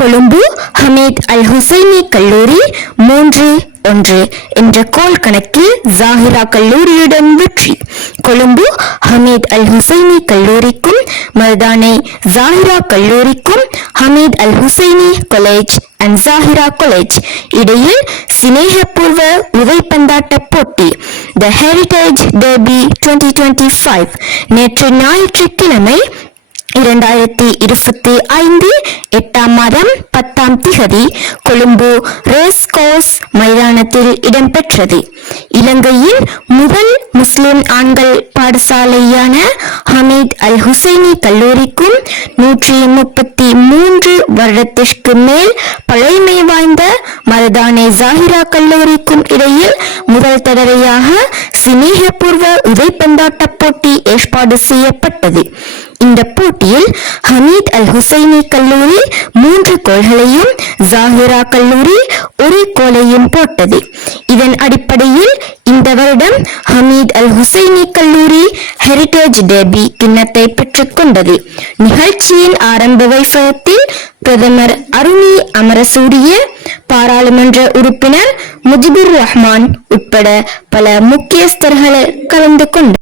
கொழும்பு ஹமீத் அல் ஹுசைனி கல்லூரி மூன்று ஒன்று என்ற கோல் கணக்கில் ஜாகிரா கல்லூரியிடம் வெற்றி. கொழும்பு ஹமீத் அல் ஹுசைனி கல்லூரிக்கும் Maradana Zahira கல்லூரிக்கும் Hameed Al Hussaini college and Zahira college இடையில் சிநேகபூர்வ உதைப்பந்தாட்ட போட்டி த ஹெரிடேஜ் டெர்பி 2025 நேற்று ஞாயிற்றுக்கிழமை இரண்டாயிரத்தி இருபத்தி ஐந்து எட்டாம் மாதம் பத்தாம் திகதி கொழும்பு ரேஸ் கோர்ஸ் மைதானத்தில் இடம்பெற்றது. இலங்கையின் முதல் முஸ்லிம் ஆண்கள் பாடசாலையான ஹமீத் அல் ஹுசைனி கல்லூரிக்கும் நூற்றி முப்பத்தி மூன்று வருடத்திற்கு மேல் பழைமை வாய்ந்த மருதானை ஜாகிரா கல்லூரிக்கும் இடையில் முதல் தடவையாக சிநேகபூர்வ உதைப்பந்தாட்ட போட்டி ஏற்பாடு செய்யப்பட்டது. இந்த போட்டியில் ஹமீத் அல் ஹுசைனி கல்லூரி மூன்று கோல்களையும் ஜாகிரா கல்லூரி ஒரு கோலையும் போட்டது. இதன் அடிப்படையில் இந்த வருடம் ஹமீத் அல் ஹுசைனி கல்லூரி ஹெரிடேஜ் டேபி கிண்ணத்தை பெற்றுக்கொண்டது. நிகழ்ச்சியின் ஆரம்ப வைபவத்தில் பிரதமர் அருணி அமரசூரிய பாராளுமன்ற உறுப்பினர் முஜிபுர் ரஹ்மான் உட்பட பல முக்கியஸ்தர்கள் கலந்து கொண்டனர்.